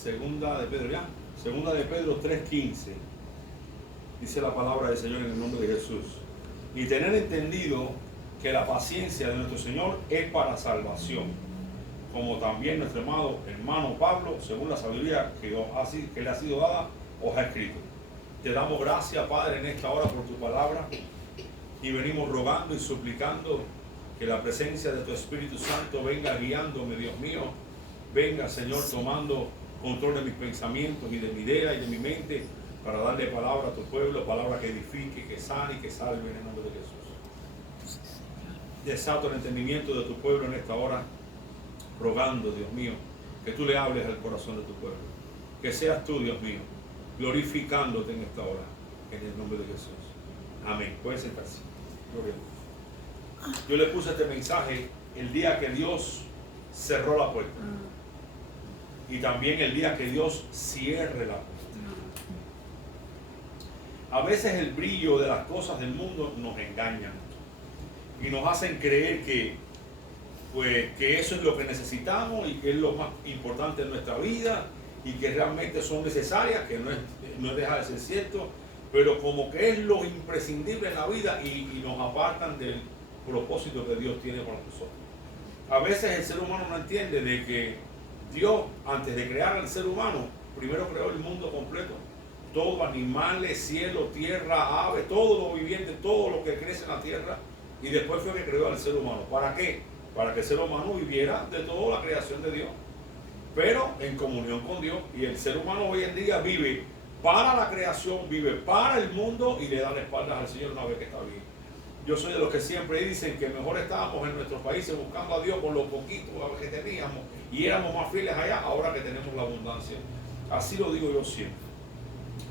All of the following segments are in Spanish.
Segunda de Pedro, ya. Segunda de Pedro 3:15. Dice la palabra del Señor en el nombre de Jesús. Y tener entendido que la paciencia de nuestro Señor es para salvación, como también nuestro hermano Pablo, según la sabiduría que le ha sido dada, os ha escrito. Te damos gracias, Padre, en esta hora por tu palabra, y venimos rogando y suplicando que la presencia de tu Espíritu Santo venga guiándome, Dios mío. Venga, Señor, tomando control de mis pensamientos y de mi idea y de mi mente, para darle palabra a tu pueblo, palabra que edifique, que sane y que salve en el nombre de Jesús. Desato el entendimiento de tu pueblo en esta hora, rogando, Dios mío, que tú le hables al corazón de tu pueblo. Que seas tú, Dios mío, glorificándote en esta hora, en el nombre de Jesús. Amén. Pueden sentarse. Gloria a Dios. Yo le puse este mensaje el día que Dios cerró la puerta. Y también el día que Dios cierre la puerta. A veces el brillo de las cosas del mundo nos engañan y nos hacen creer que eso es lo que necesitamos y que es lo más importante en nuestra vida y que realmente son necesarias, que no deja de ser cierto, pero como que es lo imprescindible en la vida y nos apartan del propósito que Dios tiene para nosotros. A veces el ser humano no entiende de que Dios, antes de crear al ser humano, primero creó el mundo completo. Todo, animales, cielo, tierra, ave, todo lo viviente, todo lo que crece en la tierra, y después fue que creó al ser humano. ¿Para qué? Para que el ser humano viviera de toda la creación de Dios, pero en comunión con Dios. Y el ser humano hoy en día vive para la creación, vive para el mundo y le da la espalda al Señor una vez que está bien. Yo soy de los que siempre dicen que mejor estábamos en nuestros países buscando a Dios con lo poquito que teníamos y éramos más fieles allá, ahora que tenemos la abundancia. Así lo digo yo siempre.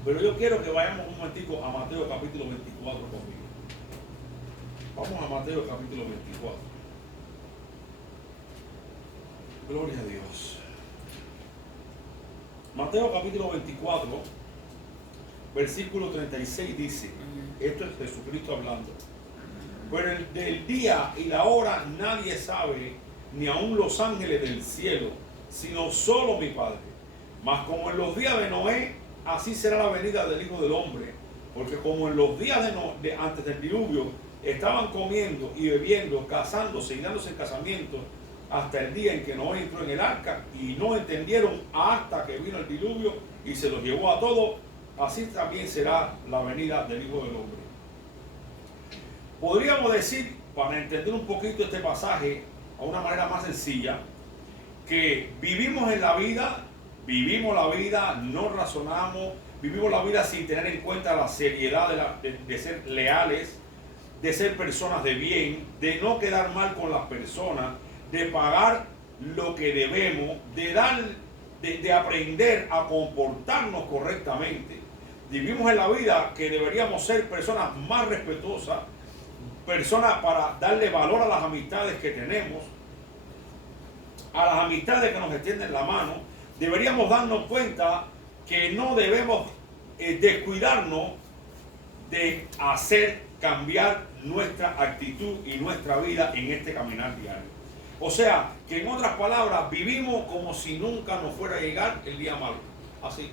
Pero yo quiero que vayamos un momentico a Mateo capítulo 24 conmigo. Vamos a Mateo capítulo 24. Gloria a Dios. Mateo capítulo 24, versículo 36 dice, esto es Jesucristo hablando. Pero del día y la hora nadie sabe, ni aun los ángeles del cielo, sino solo mi Padre. Mas como en los días de Noé, así será la venida del Hijo del Hombre. Porque como en los días antes del diluvio, estaban comiendo y bebiendo, casándose y dándose en casamiento, hasta el día en que Noé entró en el arca, y no entendieron hasta que vino el diluvio y se los llevó a todos, así también será la venida del Hijo del Hombre. Podríamos decir, para entender un poquito este pasaje a una manera más sencilla, que vivimos la vida, no razonamos, vivimos la vida sin tener en cuenta la seriedad de ser leales, de ser personas de bien, de no quedar mal con las personas, de pagar lo que debemos, de aprender a comportarnos correctamente. Vivimos en la vida que deberíamos ser personas más respetuosas, personas para darle valor a las amistades que tenemos, a las amistades que nos extienden la mano. Deberíamos darnos cuenta que no debemos descuidarnos de hacer cambiar nuestra actitud y nuestra vida en este caminar diario. O sea, que en otras palabras, vivimos como si nunca nos fuera a llegar el día malo. Así.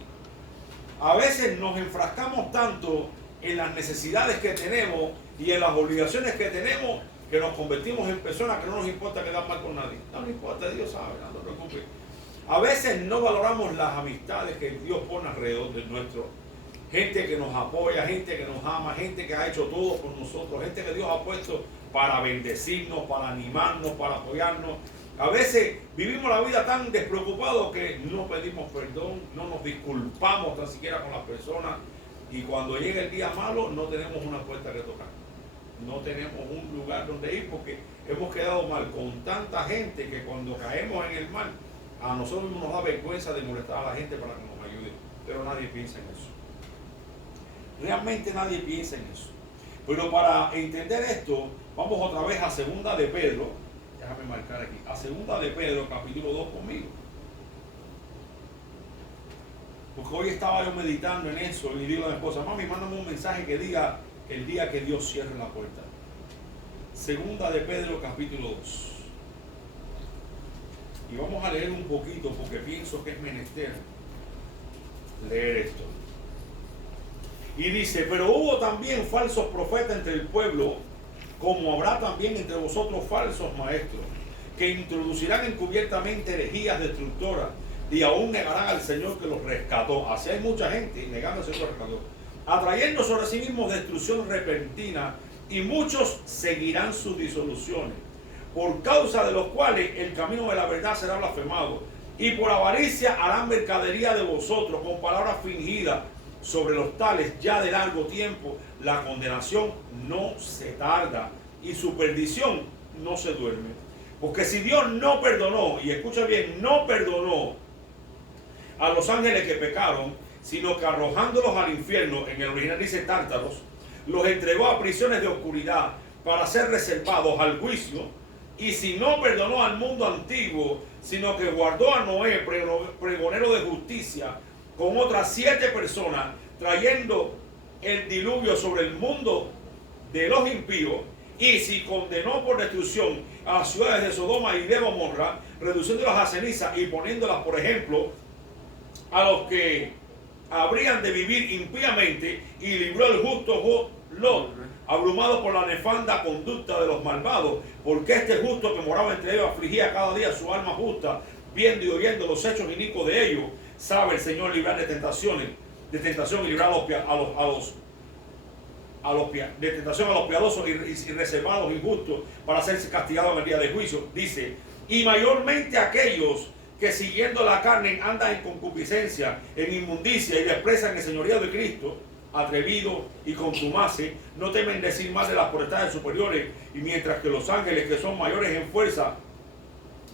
A veces nos enfrascamos tanto en las necesidades que tenemos y en las obligaciones que tenemos, que nos convertimos en personas que no nos importa quedar mal con nadie. No nos importa, Dios sabe, no te preocupes. A veces no valoramos las amistades que Dios pone alrededor de nuestro. Gente que nos apoya, gente que nos ama, gente que ha hecho todo por nosotros, gente que Dios ha puesto para bendecirnos, para animarnos, para apoyarnos. A veces vivimos la vida tan despreocupados que no pedimos perdón, no nos disculpamos tan siquiera con las personas, y cuando llega el día malo no tenemos una puerta que tocar, no tenemos un lugar donde ir, porque hemos quedado mal con tanta gente que cuando caemos en el mal, a nosotros nos da vergüenza de molestar a la gente para que nos ayude, pero nadie piensa en eso. Realmente nadie piensa en eso. Pero para entender esto, vamos otra vez a Segunda de Pedro. Déjame marcar aquí. A Segunda de Pedro, capítulo 2 conmigo. Porque hoy estaba yo meditando en eso y digo a mi esposa, mami, mándame un mensaje que diga el día que Dios cierre la puerta. Segunda de Pedro, capítulo 2. Y vamos a leer un poquito porque pienso que es menester leer esto. Y dice, pero hubo también falsos profetas entre el pueblo, como habrá también entre vosotros falsos maestros, que introducirán encubiertamente herejías destructoras y aún negarán al Señor que los rescató. Así hay mucha gente negando al Señor que los rescató, atrayendo sobre sí mismos destrucción repentina, y muchos seguirán sus disoluciones, por causa de los cuales el camino de la verdad será blasfemado, y por avaricia harán mercadería de vosotros con palabras fingidas. Sobre los tales ya de largo tiempo la condenación no se tarda y su perdición no se duerme. Porque si Dios no perdonó, y escucha bien, no perdonó a los ángeles que pecaron, sino que arrojándolos al infierno, en el original dice tártaros, los entregó a prisiones de oscuridad para ser reservados al juicio. Y si no perdonó al mundo antiguo, sino que guardó a Noé, pregonero de justicia, con otras 7 personas, trayendo el diluvio sobre el mundo de los impíos, y si condenó por destrucción a las ciudades de Sodoma y de Gomorra, reduciéndolas a ceniza y poniéndolas, por ejemplo, a los que habrían de vivir impíamente, y libró el justo Lot, abrumado por la nefanda conducta de los malvados, porque este justo que moraba entre ellos afligía cada día su alma justa, viendo y oyendo los hechos inicuos de ellos. Sabe el Señor librar de tentación y librar de tentación a los piadosos y reservar a los injustos para ser castigados en el día de juicio. Dice, y mayormente aquellos que siguiendo la carne andan en concupiscencia, en inmundicia y desprecian el señorío de Cristo, atrevidos y contumaces, no temen decir más de las potestades superiores, y mientras que los ángeles que son mayores en fuerza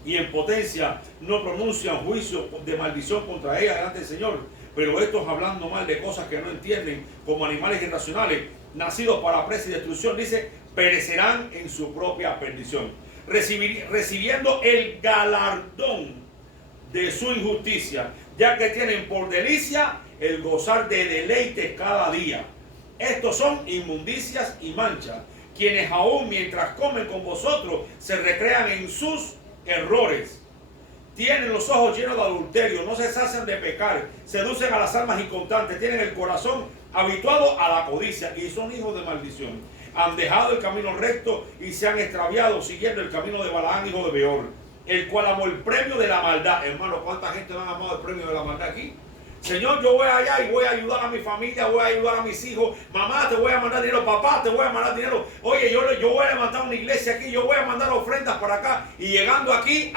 y en potencia no pronuncian juicio de maldición contra ella delante del Señor, pero estos hablando mal de cosas que no entienden, como animales irracionales, nacidos para presa y destrucción, dice, perecerán en su propia perdición, recibiendo el galardón de su injusticia, ya que tienen por delicia el gozar de deleites cada día. Estos son inmundicias y manchas, quienes aún mientras comen con vosotros se recrean en sus errores. Tienen los ojos llenos de adulterio, no se sacian de pecar, seducen a las almas inconstantes, tienen el corazón habituado a la codicia y son hijos de maldición. Han dejado el camino recto y se han extraviado siguiendo el camino de Balaán, hijo de Beor, el cual amó el premio de la maldad. Hermano, ¿cuánta gente no ha amado el premio de la maldad aquí? Señor, yo voy allá y voy a ayudar a mi familia, voy a ayudar a mis hijos. Mamá, te voy a mandar dinero. Papá, te voy a mandar dinero. Oye, yo voy a levantar una iglesia aquí, yo voy a mandar ofrendas para acá. Y llegando aquí,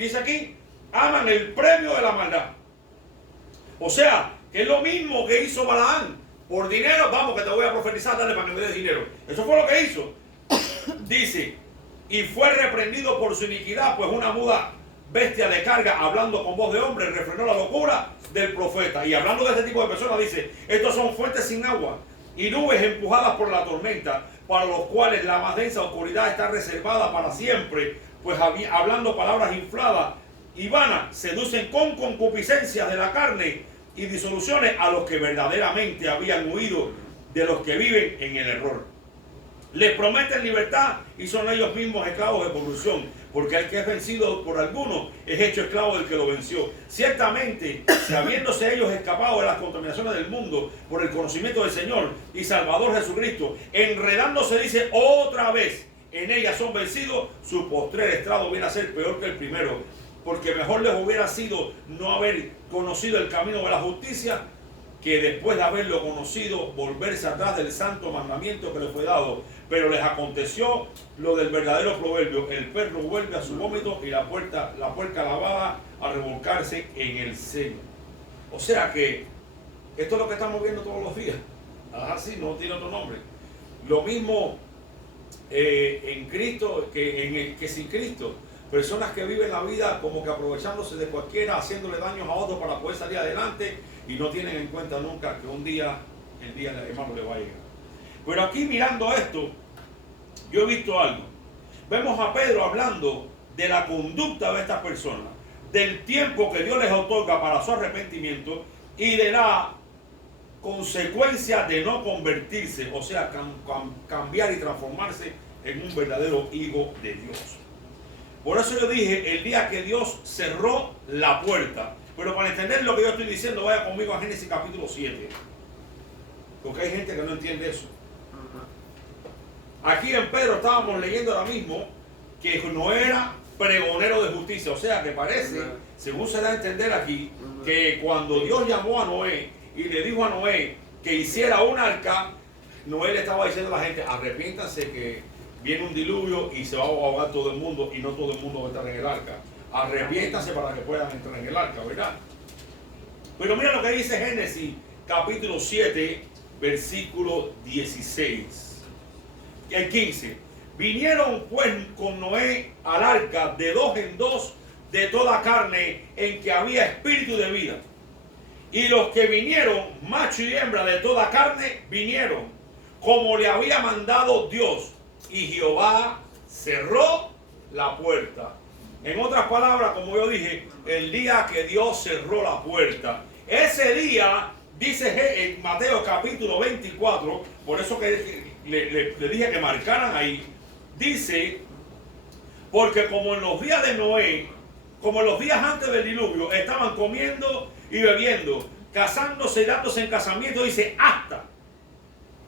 dice aquí, aman el premio de la maldad. O sea, que es lo mismo que hizo Balaán. Por dinero, vamos, que te voy a profetizar, dale para que me des dinero. Eso fue lo que hizo. Dice, y fue reprendido por su iniquidad, pues una muda bestia de carga, hablando con voz de hombre, refrenó la locura del profeta. Y hablando de este tipo de personas, dice, estos son fuentes sin agua y nubes empujadas por la tormenta, para los cuales la más densa oscuridad está reservada para siempre, pues hablando palabras infladas y vanas, seducen con concupiscencias de la carne y disoluciones a los que verdaderamente habían huido de los que viven en el error. Les prometen libertad y son ellos mismos esclavos de corrupción, porque el que es vencido por alguno es hecho esclavo del que lo venció. Ciertamente, si habiéndose ellos escapado de las contaminaciones del mundo por el conocimiento del Señor y Salvador Jesucristo, enredándose, dice, otra vez en ellas son vencidos, su postrer estrado viene a ser peor que el primero, porque mejor les hubiera sido no haber conocido el camino de la justicia, que después de haberlo conocido, volverse atrás del santo mandamiento que les fue dado. Pero les aconteció lo del verdadero proverbio: el perro vuelve a su vómito y la puerca lavada a revolcarse en el seno. O sea que esto es lo que estamos viendo todos los días. Así no tiene otro nombre. Lo mismo en Cristo que sin Cristo. Personas que viven la vida como que aprovechándose de cualquiera, haciéndole daños a otros para poder salir adelante, y no tienen en cuenta nunca que un día, el día del hermano le va a llegar. Pero aquí mirando esto, yo he visto algo. Vemos a Pedro hablando de la conducta de estas personas, del tiempo que Dios les otorga para su arrepentimiento y de la consecuencia de no convertirse, o sea, cambiar y transformarse en un verdadero hijo de Dios. Por eso yo dije, el día que Dios cerró la puerta Pero para entender lo que yo estoy diciendo, vaya conmigo a Génesis capítulo 7. Porque hay gente que no entiende eso. Aquí en Pedro estábamos leyendo ahora mismo que Noé era pregonero de justicia. O sea que parece, según se da a entender aquí, que cuando Dios llamó a Noé y le dijo a Noé que hiciera un arca, Noé le estaba diciendo a la gente: arrepiéntanse que viene un diluvio y se va a ahogar todo el mundo y no todo el mundo va a entrar en el arca. Arrepiéntanse para que puedan entrar en el arca, ¿verdad? Pero mira lo que dice Génesis capítulo 7, versículo 16. El 15. Vinieron pues con Noé al arca de 2 en 2 de toda carne en que había espíritu de vida. Y los que vinieron, macho y hembra de toda carne, vinieron como le había mandado Dios. Y Jehová cerró la puerta. En otras palabras, como yo dije, el día que Dios cerró la puerta, ese día, dice en Mateo capítulo 24, por eso que le dije que marcaran ahí, dice: porque como en los días de Noé, como en los días antes del diluvio, estaban comiendo y bebiendo, casándose y dándose en casamiento, dice, hasta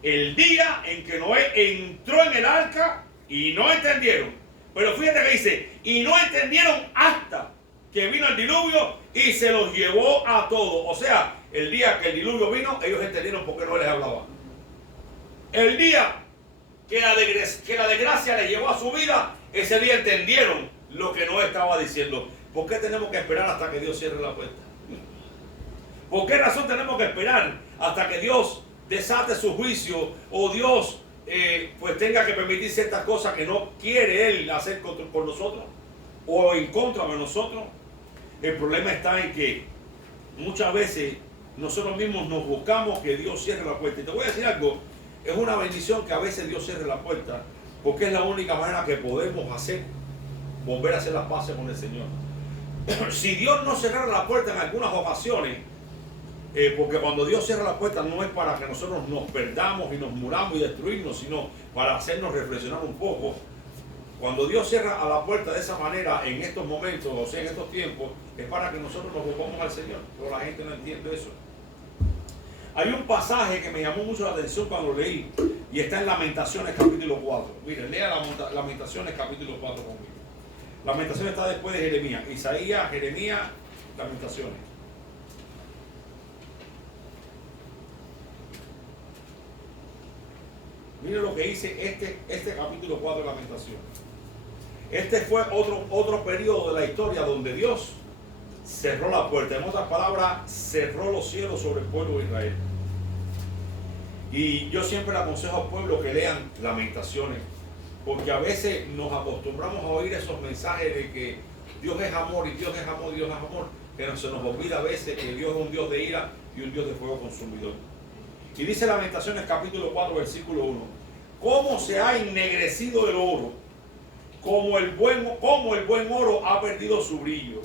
el día en que Noé entró en el arca y no entendieron. Pero fíjate que dice, y no entendieron hasta que vino el diluvio y se los llevó a todos. O sea, el día que el diluvio vino, ellos entendieron por qué no les hablaba. El día que la desgracia les llevó a su vida, ese día entendieron lo que Noé estaba diciendo. ¿Por qué tenemos que esperar hasta que Dios cierre la puerta? ¿Por qué razón tenemos que esperar hasta que Dios desate su juicio o Dios pues tenga que permitir ciertas cosas que no quiere Él hacer por nosotros o en contra de nosotros? El problema está en que muchas veces nosotros mismos nos buscamos que Dios cierre la puerta. Y te voy a decir algo, es una bendición que a veces Dios cierre la puerta, porque es la única manera que podemos volver a hacer las paces con el Señor. Si Dios no cerrara la puerta en algunas ocasiones, porque cuando Dios cierra la puerta no es para que nosotros nos perdamos y nos muramos y destruirnos, sino para hacernos reflexionar un poco. Cuando Dios cierra a la puerta de esa manera en estos momentos, o sea, en estos tiempos, es para que nosotros nos volvamos al Señor. Pero la gente no entiende eso. Hay un pasaje que me llamó mucho la atención cuando lo leí, y está en Lamentaciones capítulo 4. Miren, lea Lamentaciones capítulo 4 conmigo. Lamentaciones está después de Jeremías. Isaías, Jeremías, Lamentaciones. Miren lo que dice este capítulo 4 de Lamentaciones. Este fue otro periodo de la historia donde Dios cerró la puerta. En otras palabras, cerró los cielos sobre el pueblo de Israel. Y yo siempre le aconsejo al pueblo que lean Lamentaciones, porque a veces nos acostumbramos a oír esos mensajes de que Dios es amor y Dios es amor, Dios es amor, que se nos olvida a veces que Dios es un Dios de ira y un Dios de fuego consumidor. Y dice Lamentaciones capítulo 4 versículo 1: ¿cómo se ha ennegrecido el oro? Como el buen oro ha perdido su brillo.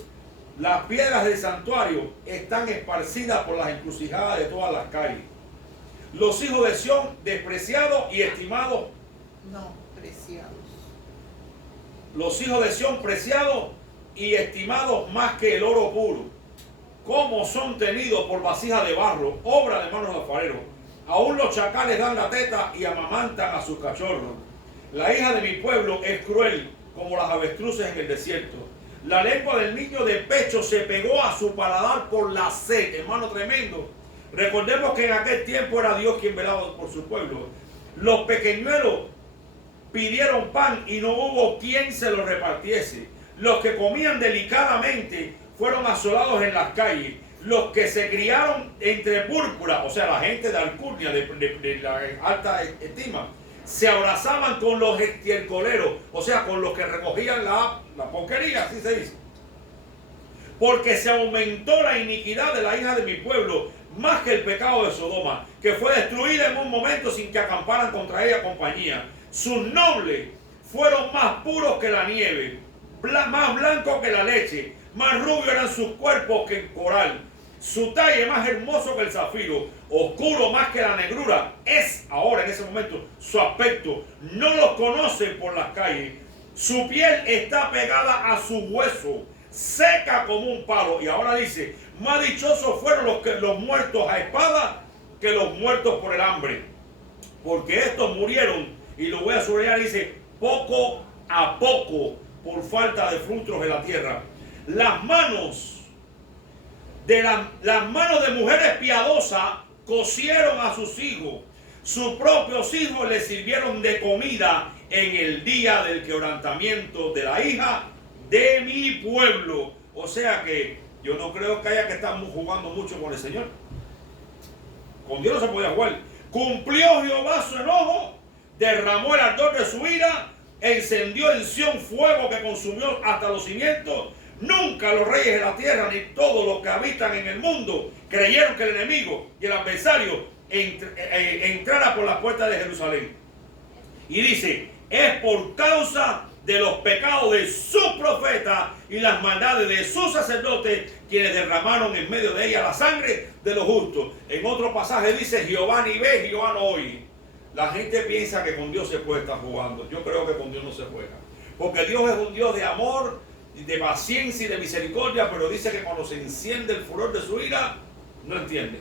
Las piedras del santuario están esparcidas por las encrucijadas de todas las calles. Los hijos de Sión despreciados y estimados. No, preciados. Los hijos de Sión preciados y estimados más que el oro puro. Cómo son tenidos por vasijas de barro, obra de manos de alfarero. Aún los chacales dan la teta y amamantan a sus cachorros. La hija de mi pueblo es cruel como las avestruces en el desierto. La lengua del niño de pecho se pegó a su paladar por la sed. Hermano, tremendo. Recordemos que en aquel tiempo era Dios quien velaba por su pueblo. Los pequeñuelos pidieron pan y no hubo quien se lo repartiese. Los que comían delicadamente fueron asolados en las calles. Los que se criaron entre púrpura, o sea, la gente de alcurnia, de la alta estima, se abrazaban con los estiercoleros, o sea, con los que recogían la porquería, así se dice. Porque se aumentó la iniquidad de la hija de mi pueblo, más que el pecado de Sodoma, que fue destruida en un momento sin que acamparan contra ella compañía. Sus nobles fueron más puros que la nieve, más blancos que la leche, más rubios eran sus cuerpos que el coral. Su talle más hermoso que el zafiro, oscuro más que la negrura, es ahora en ese momento su aspecto. No los conocen por las calles. Su piel está pegada a su hueso, seca como un palo. Y ahora dice, Más dichosos fueron los muertos a espada que los muertos por el hambre. Porque estos murieron, y lo voy a subrayar, dice, poco a poco, por falta de frutos en la tierra. Las manos de mujeres piadosas cocieron a sus hijos. Sus propios hijos les sirvieron de comida en el día del quebrantamiento de la hija de mi pueblo. O sea que yo no creo que haya que estar jugando mucho con el Señor. Con Dios no se podía jugar. Cumplió Jehová su enojo, derramó el ardor de su ira, encendió en Sión fuego que consumió hasta los cimientos. Nunca los reyes de la tierra ni todos los que habitan en el mundo creyeron que el enemigo y el adversario entrara por la puerta de Jerusalén. Y dice, es por causa de los pecados de sus profetas y las maldades de sus sacerdotes quienes derramaron en medio de ella la sangre de los justos. En otro pasaje dice, Jehová ni ve, Jehová no oye. La gente piensa que con Dios se puede estar jugando. Yo creo que con Dios no se juega. Porque Dios es un Dios de amor, de paciencia y de misericordia, pero dice que cuando se enciende el furor de su ira, no entiende.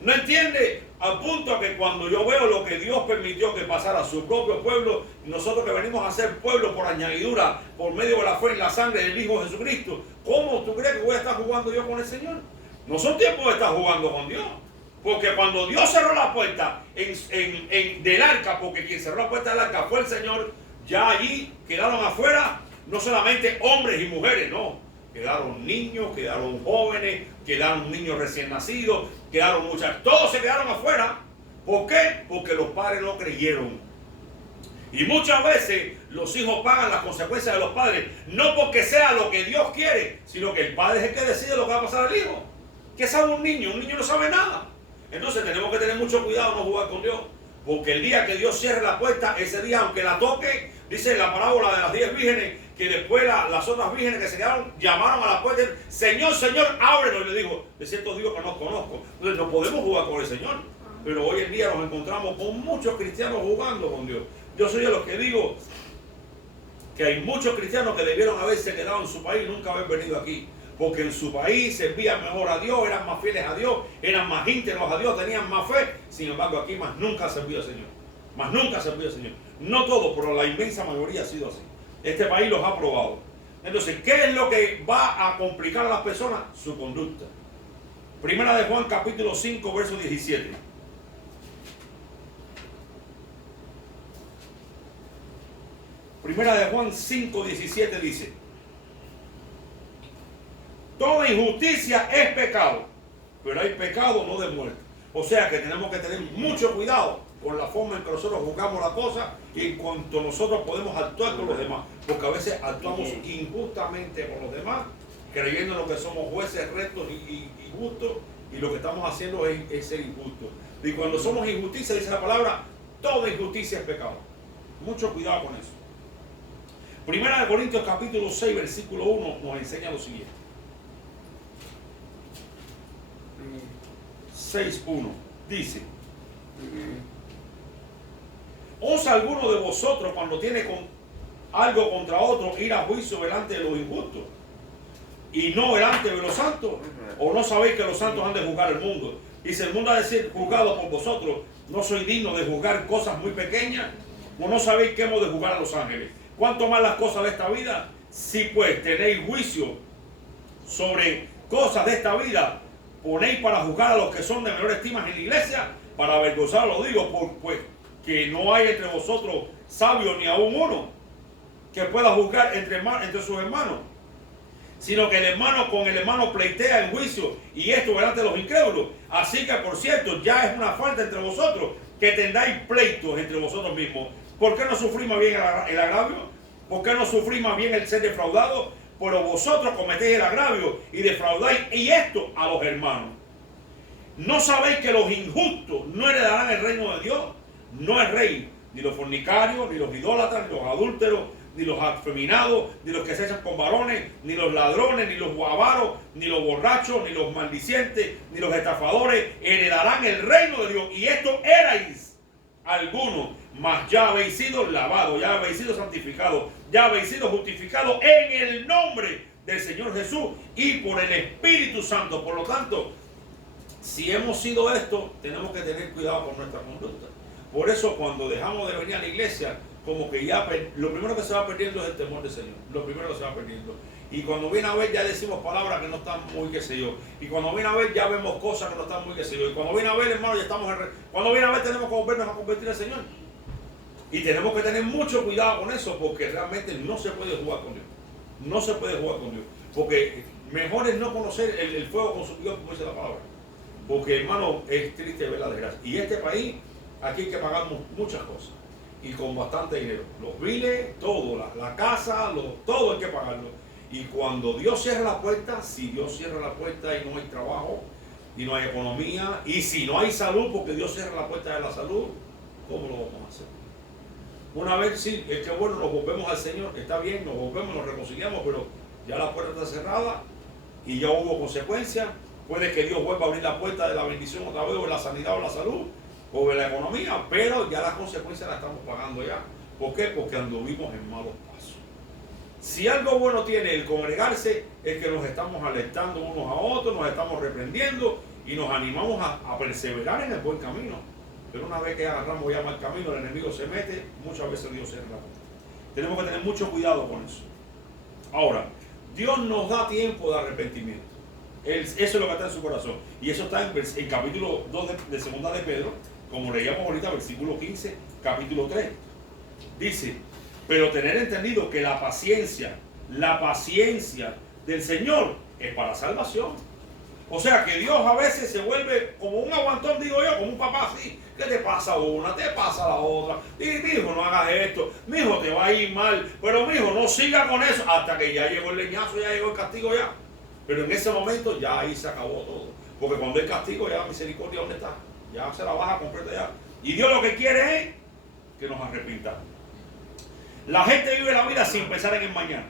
No entiende al punto que cuando yo veo lo que Dios permitió que pasara a su propio pueblo, nosotros que venimos a ser pueblo por añadidura, por medio de la fe en la sangre del Hijo Jesucristo, ¿cómo tú crees que voy a estar jugando yo con el Señor? No son tiempos de estar jugando con Dios. Porque cuando Dios cerró la puerta del arca, porque quien cerró la puerta del arca fue el Señor, ya allí quedaron afuera no solamente hombres y mujeres, no. Quedaron niños, quedaron jóvenes, quedaron niños recién nacidos, quedaron muchachos. Todos se quedaron afuera. ¿Por qué? Porque los padres no creyeron. Y muchas veces los hijos pagan las consecuencias de los padres, no porque sea lo que Dios quiere, sino que el padre es el que decide lo que va a pasar al hijo. ¿Qué sabe un niño? Un niño no sabe nada. Entonces tenemos que tener mucho cuidado no jugar con Dios. Porque el día que Dios cierre la puerta, ese día, aunque la toque, dice la parábola de las 10 vírgenes, que después las otras vírgenes que se quedaron, llamaron a la puerta, Señor, Señor, ábrenos. Y le dijo, de cierto digo que no conozco. Entonces no podemos jugar con el Señor. Pero hoy en día nos encontramos con muchos cristianos jugando con Dios. Yo soy de los que digo que hay muchos cristianos que debieron haberse quedado en su país y nunca haber venido aquí. Porque en su país servían mejor a Dios, eran más fieles a Dios, eran más íntegros a Dios, tenían más fe. Sin embargo, aquí más nunca ha servido al Señor. Más nunca ha servido al Señor. No todo, pero la inmensa mayoría ha sido así. Este país los ha probado. Entonces, ¿qué es lo que va a complicar a las personas? Su conducta. Primera de Juan, capítulo 5, verso 17. Primera de Juan 5, 17 dice: toda injusticia es pecado, pero hay pecado no de muerte. O sea que tenemos que tener mucho cuidado con la forma en que nosotros juzgamos la cosa y en cuanto nosotros podemos actuar con los demás. Porque a veces actuamos injustamente con los demás, creyéndonos que somos jueces rectos y justos, y lo que estamos haciendo es ser injustos. Y cuando somos injusticia, dice la palabra, toda injusticia es pecado. Mucho cuidado con eso. Primera de Corintios capítulo 6, versículo 1 nos enseña lo siguiente. 6.1 dice: ¿osa alguno de vosotros cuando tiene algo contra otro ir a juicio delante de los injustos y no delante de los santos? ¿O no sabéis que los santos han de juzgar el mundo? Dice, el mundo ha de ser juzgado por vosotros. ¿No soy digno de juzgar cosas muy pequeñas? ¿O no sabéis que hemos de juzgar a los ángeles? ¿Cuánto más las cosas de esta vida? Si pues tenéis juicio sobre cosas de esta vida, ponéis para juzgar a los que son de menor estima en la iglesia, para avergonzar, lo digo, pues que no hay entre vosotros sabios ni aún uno que pueda juzgar entre sus hermanos, sino que el hermano con el hermano pleitea en juicio, y esto delante de los incrédulos. Así que, por cierto, ya es una falta entre vosotros que tendáis pleitos entre vosotros mismos. ¿Por qué no sufrís más bien el agravio? ¿Por qué no sufrís más bien el ser defraudado? Pero vosotros cometéis el agravio y defraudáis, y esto a los hermanos. ¿No sabéis que los injustos no heredarán el reino de Dios? No es rey, ni los fornicarios, ni los idólatras, ni los adúlteros, ni los afeminados, ni los que se echan con varones, ni los ladrones, ni los avaros, ni los borrachos, ni los maldicientes, ni los estafadores heredarán el reino de Dios. Y esto erais algunos, mas ya habéis sido lavados, ya habéis sido santificados, ya habéis sido justificados en el nombre del Señor Jesús y por el Espíritu Santo. Por lo tanto, si hemos sido esto, tenemos que tener cuidado con nuestra conducta. Por eso cuando dejamos de venir a la iglesia, como que ya lo primero que se va perdiendo es el temor del Señor. Lo primero que se va perdiendo. Y cuando viene a ver ya decimos palabras que no están muy qué sé yo. Y cuando viene a ver ya vemos cosas que no están muy qué sé yo. Y cuando viene a ver, hermano, ya estamos cuando viene a ver tenemos que volvernos a convertir al Señor. Y tenemos que tener mucho cuidado con eso, porque realmente no se puede jugar con Dios. No se puede jugar con Dios. Porque mejor es no conocer el fuego consumidor, como dice la palabra. Porque, hermano, es triste ver la desgracia. Y este país, aquí hay que pagar muchas cosas. Y con bastante dinero. Los biles, todo, la casa, todo hay que pagarlo. Y cuando Dios cierra la puerta, si Dios cierra la puerta y no hay trabajo, y no hay economía, y si no hay salud, porque Dios cierra la puerta de la salud, ¿cómo lo vamos a hacer? Una vez sí, es que bueno, nos volvemos al Señor, está bien, nos volvemos, nos reconciliamos, pero ya la puerta está cerrada y ya hubo consecuencias. Puede que Dios vuelva a abrir la puerta de la bendición otra vez, o de la sanidad o la salud, o de la economía, pero ya las consecuencias las estamos pagando ya. ¿Por qué? Porque anduvimos en malos pasos. Si algo bueno tiene el congregarse, es que nos estamos alertando unos a otros, nos estamos reprendiendo y nos animamos a perseverar en el buen camino. Pero una vez que agarramos ya mal camino, el enemigo se mete, muchas veces Dios cierra la puerta. Tenemos que tener mucho cuidado con eso. Ahora, Dios nos da tiempo de arrepentimiento. Eso es lo que está en su corazón. Y eso está en capítulo 2 de segunda de Pedro, como leíamos ahorita, versículo 15, capítulo 3. Dice, pero tener entendido que la paciencia del Señor es para salvación. O sea que Dios a veces se vuelve como un aguantón, digo yo, como un papá así. ¿Qué te pasa una? Te pasa la otra. Y mi hijo, no hagas esto. Mi hijo, te va a ir mal. Pero mi hijo, no siga con eso. Hasta que ya llegó el leñazo, ya llegó el castigo ya. Pero en ese momento ya ahí se acabó todo. Porque cuando hay castigo, ya la misericordia, ¿dónde está? Ya se la baja completa ya. Y Dios lo que quiere es que nos arrepintamos. La gente vive la vida sin pensar en el mañana.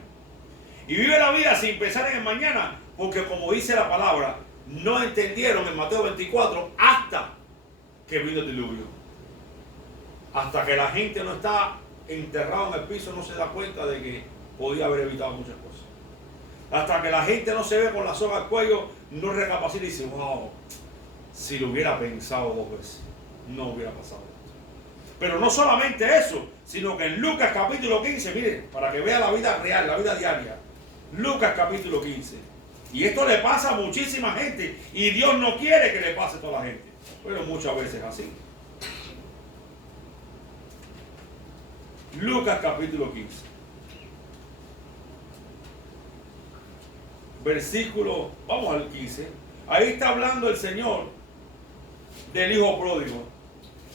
Y vive la vida sin pensar en el mañana porque, como dice la palabra, no entendieron en Mateo 24 hasta que vino el diluvio. Hasta que la gente no está enterrada en el piso, no se da cuenta de que podía haber evitado muchas cosas. Hasta que la gente no se ve con la soga al cuello, no recapacita y dice, wow, si lo hubiera pensado 2 veces, no hubiera pasado esto. Pero no solamente eso, sino que en Lucas capítulo 15, miren, para que vea la vida real, la vida diaria. Lucas capítulo 15. Y esto le pasa a muchísima gente. Y Dios no quiere que le pase a toda la gente. Pero muchas veces es así. Lucas capítulo 15. Versículo, vamos al 15. Ahí está hablando el Señor del hijo pródigo.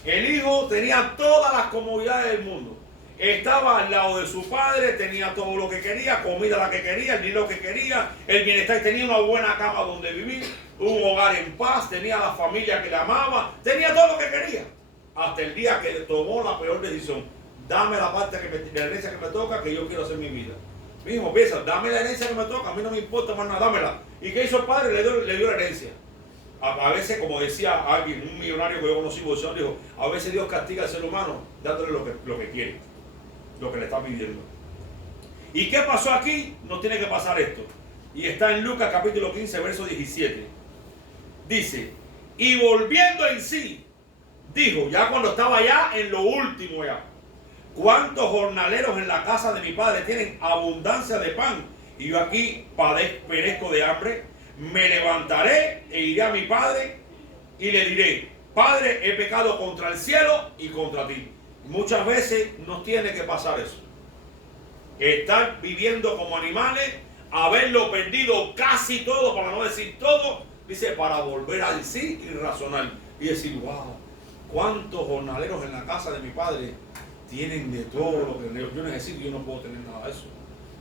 El hijo tenía todas las comodidades del mundo. Estaba al lado de su padre, tenía todo lo que quería, comida la que quería, el dinero que quería, el bienestar, tenía una buena cama donde vivir, un hogar en paz, tenía la familia que le amaba, tenía todo lo que quería. Hasta el día que tomó la peor decisión. Dame la parte de la herencia que me toca, que yo quiero hacer mi vida. Mi hijo piensa, dame la herencia que me toca, a mí no me importa más nada, dámela. ¿Y qué hizo el padre? Le dio la herencia. A veces, como decía alguien, un millonario que yo conocí, dijo, a veces Dios castiga al ser humano dándole lo que quiere, lo que le está pidiendo. ¿Y qué pasó aquí? No tiene que pasar esto. Y está en Lucas capítulo 15, verso 17. Dice, y volviendo en sí, dijo, ya cuando estaba ya en lo último ya, ¿cuántos jornaleros en la casa de mi padre tienen abundancia de pan? Y yo aquí perezco de hambre. Me levantaré e iré a mi padre y le diré, Padre, he pecado contra el cielo y contra ti. Muchas veces nos tiene que pasar eso. Estar viviendo como animales, haberlo perdido casi todo, para no decir todo, dice, para volver al sí y razonar. Y decir, wow, cuántos jornaleros en la casa de mi padre tienen de todo lo que yo necesito y yo no puedo tener nada de eso.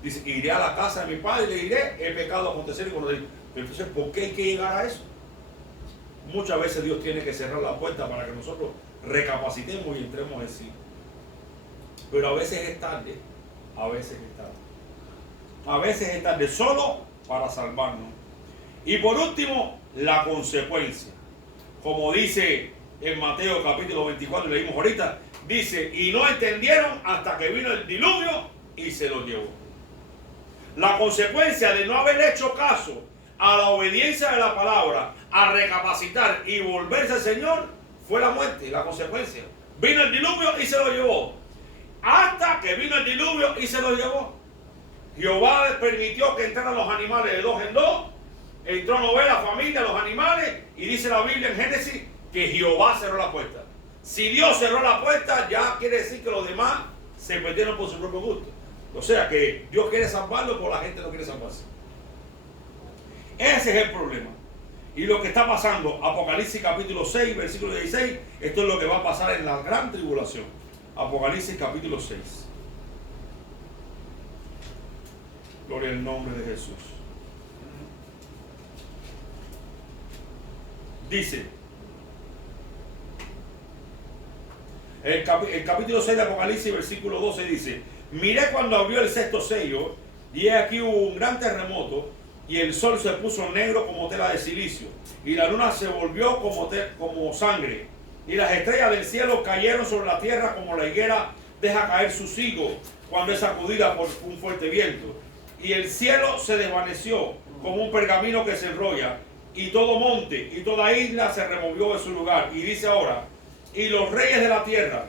Dice, iré a la casa de mi padre y le diré, he pecado contra el cielo y contra ti. Entonces, ¿por qué hay que llegar a eso? Muchas veces Dios tiene que cerrar la puerta para que nosotros recapacitemos y entremos en sí. Pero a veces es tarde. A veces es tarde. A veces es tarde solo para salvarnos. Y por último, la consecuencia. Como dice en Mateo capítulo 24, leímos ahorita, dice, y no entendieron hasta que vino el diluvio y se los llevó. La consecuencia de no haber hecho caso a la obediencia de la palabra, a recapacitar y volverse al Señor, fue la muerte. La consecuencia. Vino el diluvio y se lo llevó. Hasta que vino el diluvio y se lo llevó. Jehová permitió que entraran los animales de dos en dos. Entró Noé, la familia, los animales. Y dice la Biblia en Génesis que Jehová cerró la puerta. Si Dios cerró la puerta, ya quiere decir que los demás se perdieron por su propio gusto. O sea que Dios quiere salvarlo, pero la gente no quiere salvarse. Ese es el problema. Y lo que está pasando, Apocalipsis capítulo 6, versículo 16, esto es lo que va a pasar en la gran tribulación. Apocalipsis capítulo 6. Gloria al nombre de Jesús. Dice, el capítulo 6 de Apocalipsis, versículo 12 dice: miré cuando abrió el sexto sello, y aquí hubo un gran terremoto, y el sol se puso negro como tela de silicio, y la luna se volvió como sangre, y las estrellas del cielo cayeron sobre la tierra como la higuera deja caer sus higos cuando es sacudida por un fuerte viento. Y el cielo se desvaneció como un pergamino que se enrolla, y todo monte y toda isla se removió de su lugar. Y dice ahora: y los reyes de la tierra,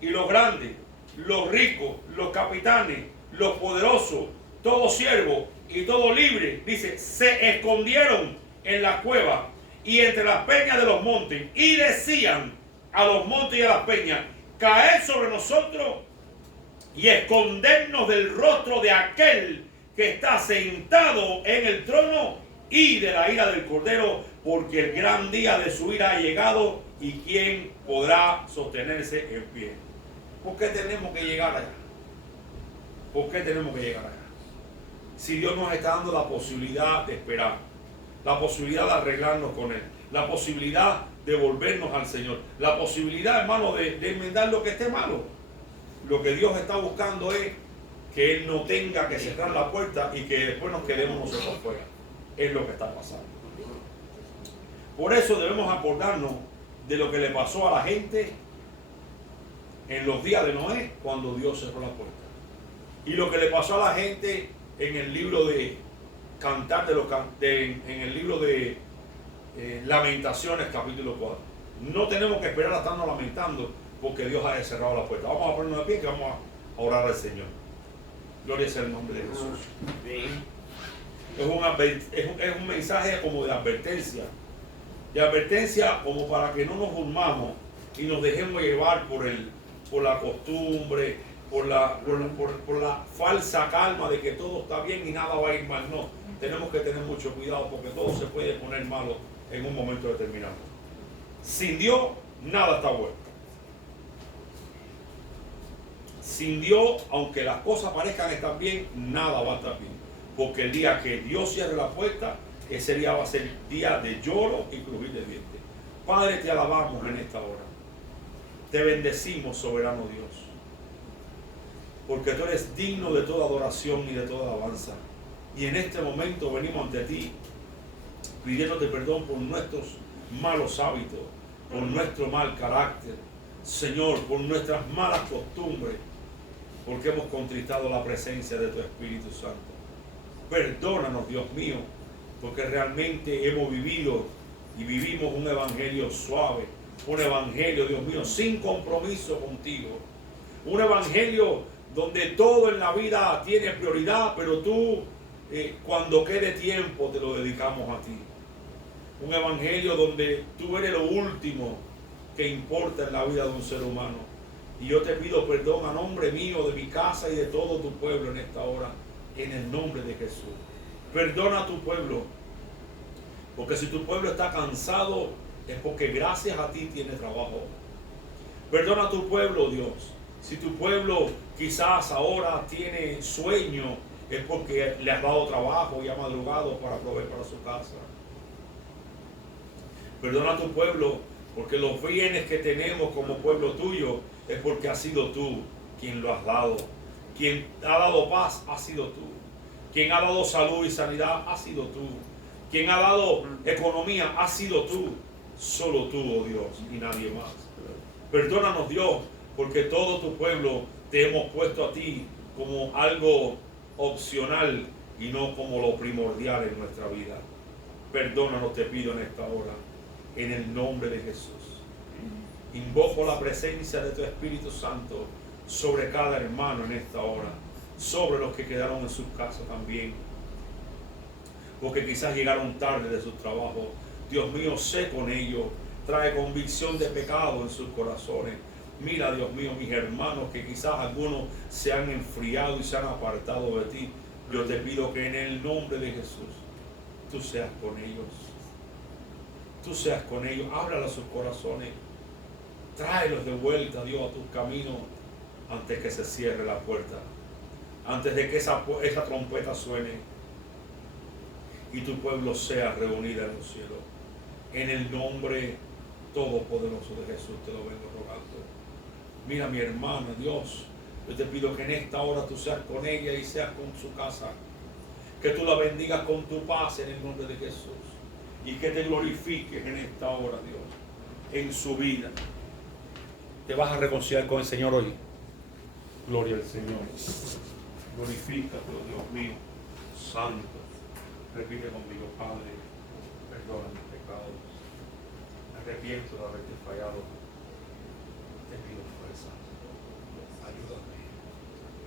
y los grandes, los ricos, los capitanes, los poderosos, todo siervo y todo libre, dice, se escondieron en las cuevas y entre las peñas de los montes, y decían a los montes y a las peñas: caed sobre nosotros y escondernos del rostro de aquel que está sentado en el trono y de la ira del Cordero, porque el gran día de su ira ha llegado, y quién podrá sostenerse en pie. ¿Por qué tenemos que llegar allá? ¿Por qué tenemos que llegar allá? Si Dios nos está dando la posibilidad de esperar, la posibilidad de arreglarnos con Él, la posibilidad de volvernos al Señor, la posibilidad, hermano, de enmendar lo que esté malo. Lo que Dios está buscando es que Él no tenga que cerrar la puerta y que después nos quedemos nosotros fuera. Es lo que está pasando. Por eso debemos acordarnos de lo que le pasó a la gente en los días de Noé, cuando Dios cerró la puerta. Y lo que le pasó a la gente en el libro de Cantar en el libro de Lamentaciones, capítulo 4. No tenemos que esperar a estarnos lamentando porque Dios haya cerrado la puerta. Vamos a ponernos de pie, que vamos a orar al Señor. Gloria sea el nombre de Jesús. Es un mensaje como de advertencia. De advertencia como para que no nos durmamos y nos dejemos llevar por la costumbre, por la falsa calma de que todo está bien y nada va a ir mal. No, tenemos que tener mucho cuidado porque todo se puede poner malo en un momento determinado. Sin Dios, nada está bueno. Sin Dios, aunque las cosas parezcan estar bien, nada va a estar bien. Porque el día que Dios cierre la puerta, ese día va a ser día de lloro y crujir de dientes. Padre, te alabamos en esta hora. Te bendecimos, soberano Dios. Porque tú eres digno de toda adoración y de toda alabanza. Y en este momento venimos ante ti pidiéndote perdón por nuestros malos hábitos, por nuestro mal carácter, Señor, por nuestras malas costumbres, porque hemos contristado la presencia de tu Espíritu Santo. Perdónanos, Dios mío, porque realmente hemos vivido y vivimos un evangelio suave, un evangelio, Dios mío, sin compromiso contigo, un evangelio donde todo en la vida tiene prioridad, pero tú, cuando quede tiempo, te lo dedicamos a ti. Un evangelio donde tú eres lo último que importa en la vida de un ser humano. Y yo te pido perdón a nombre mío, de mi casa y de todo tu pueblo en esta hora, en el nombre de Jesús. Perdona a tu pueblo, porque si tu pueblo está cansado, es porque gracias a ti tiene trabajo. Perdona a tu pueblo, Dios. Si tu pueblo quizás ahora tiene sueño, es porque le has dado trabajo y ha madrugado para proveer para su casa. Perdona a tu pueblo, porque los bienes que tenemos como pueblo tuyo es porque has sido tú quien lo has dado. Quien ha dado paz ha sido tú. Quien ha dado salud y sanidad ha sido tú. Quien ha dado economía ha sido tú. Solo tú, oh Dios, y nadie más. Perdónanos, Dios, porque todo tu pueblo te hemos puesto a ti como algo opcional y no como lo primordial en nuestra vida. Perdónanos, te pido en esta hora, en el nombre de Jesús. Invoco la presencia de tu Espíritu Santo sobre cada hermano en esta hora, sobre los que quedaron en sus casas también, porque quizás llegaron tarde de sus trabajos. Dios mío, sé con ellos, trae convicción de pecado en sus corazones. Mira, Dios mío, mis hermanos, que quizás algunos se han enfriado y se han apartado de ti. Yo te pido que en el nombre de Jesús, tú seas con ellos. Tú seas con ellos, ábrale a sus corazones. Tráelos de vuelta, Dios, a tus caminos antes que se cierre la puerta. Antes de que esa trompeta suene y tu pueblo sea reunido en los cielos. En el nombre todopoderoso de Jesús te lo vengo rogando. Mira, mi hermana, Dios, yo te pido que en esta hora tú seas con ella y seas con su casa. Que tú la bendigas con tu paz en el nombre de Jesús. Y que te glorifiques en esta hora, Dios, en su vida. ¿Te vas a reconciliar con el Señor hoy? Gloria al Señor. Glorifícate, oh Dios mío, santo. Repite conmigo, Padre, perdona mis pecados. Me arrepiento de haberte fallado. Te pido fuerza. Ayúdame.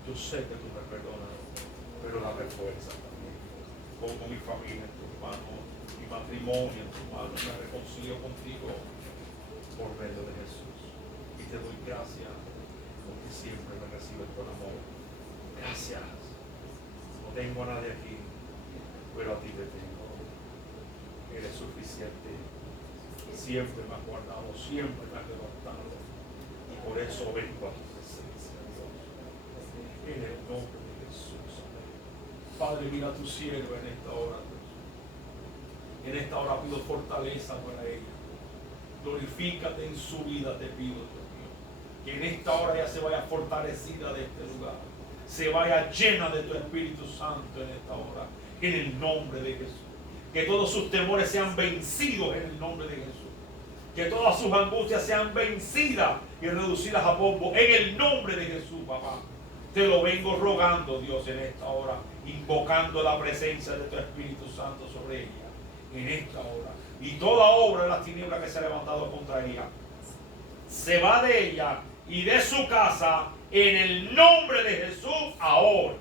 Yo sé que tú me perdonas, pero dame fuerza también. Pongo mi familia en tus manos, mi matrimonio en tus manos. Me reconcilio contigo por medio de Jesús. Y te doy gracias porque siempre me recibes con amor. Gracias. No tengo a nadie aquí, pero a ti te tengo. Eres suficiente. Siempre me has guardado, siempre me has levantado. Y por eso vengo a tu presencia, Dios. En el nombre de Jesús. Padre, mira a tu sierva en esta hora, Dios. En esta hora pido fortaleza para ella. Glorifícate en su vida, te pido, Dios mío. Que en esta hora ella se vaya fortalecida de este lugar. Se vaya llena de tu Espíritu Santo en esta hora. En el nombre de Jesús. Que todos sus temores sean vencidos en el nombre de Jesús. Que todas sus angustias sean vencidas y reducidas a polvo en el nombre de Jesús, papá. Te lo vengo rogando, Dios, en esta hora, invocando la presencia de tu Espíritu Santo sobre ella, en esta hora. Y toda obra de las tinieblas que se ha levantado contra ella, se va de ella y de su casa, en el nombre de Jesús, ahora.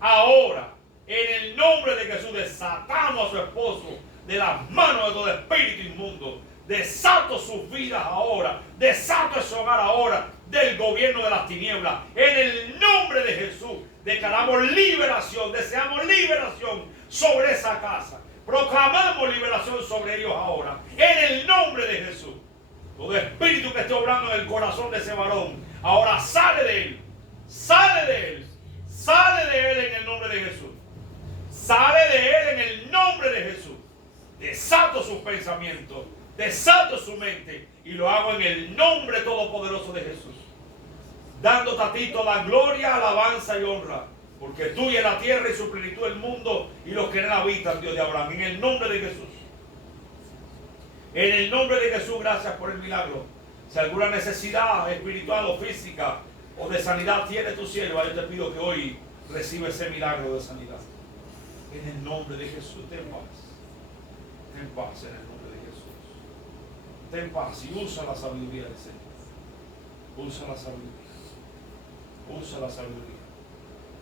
Ahora, en el nombre de Jesús, desatamos a su esposo de las manos de todo espíritu inmundo. Desato sus vidas ahora, desato ese hogar ahora del gobierno de las tinieblas. En el nombre de Jesús declaramos liberación, deseamos liberación sobre esa casa. Proclamamos liberación sobre ellos ahora. En el nombre de Jesús. Todo espíritu que esté obrando en el corazón de ese varón, ahora sale de él, sale de él, sale de él en el nombre de Jesús. Sale de él en el nombre de Jesús. Desato sus pensamientos. Desato su mente y lo hago en el nombre todopoderoso de Jesús, dándote a ti toda gloria, alabanza y honra, porque tuya es la tierra y su plenitud el mundo y los que en él habitan, Dios de Abraham, en el nombre de Jesús. En el nombre de Jesús, gracias por el milagro. Si alguna necesidad espiritual o física o de sanidad tiene tu sierva, yo te pido que hoy reciba ese milagro de sanidad. En el nombre de Jesús, ten paz en el nombre de Jesús. Ten paz y usa la sabiduría del Señor. Usa la sabiduría. Usa la sabiduría.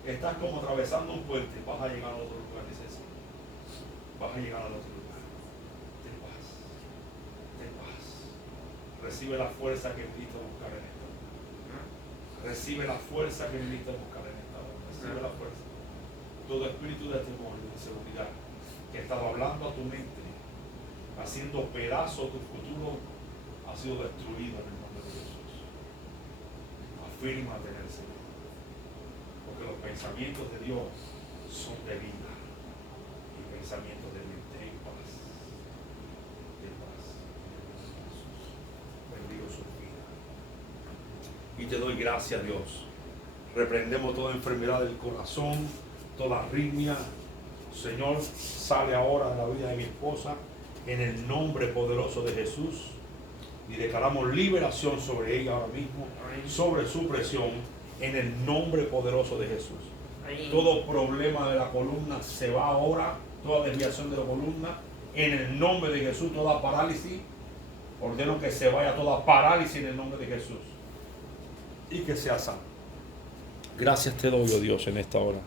Estás como atravesando un puente. Vas a llegar a otro lugar, dice el Señor. Vas a llegar al otro lugar. Ten paz. Ten paz. Recibe la fuerza que necesitas buscar en esta hora. Recibe la fuerza que necesitas buscar en esta hora. Recibe la fuerza. Todo espíritu de temor y de inseguridad que estaba hablando a tu mente, haciendo pedazo tu futuro, ha sido destruido en el nombre de Jesús. Afírmate en el Señor, porque los pensamientos de Dios son de vida y pensamientos de bien. Ten paz, ten paz. Jesús, bendigo su vida y te doy gracias, Dios. Reprendemos toda enfermedad del corazón, toda arritmia. Señor, sale ahora de la vida de mi esposa en el nombre poderoso de Jesús y declaramos liberación sobre ella ahora mismo, sobre su presión, en el nombre poderoso de Jesús. Todo problema de la columna se va ahora, toda desviación de la columna, en el nombre de Jesús, toda parálisis, ordeno que se vaya toda parálisis en el nombre de Jesús y que sea sano. Gracias te doy, oh Dios, en esta hora.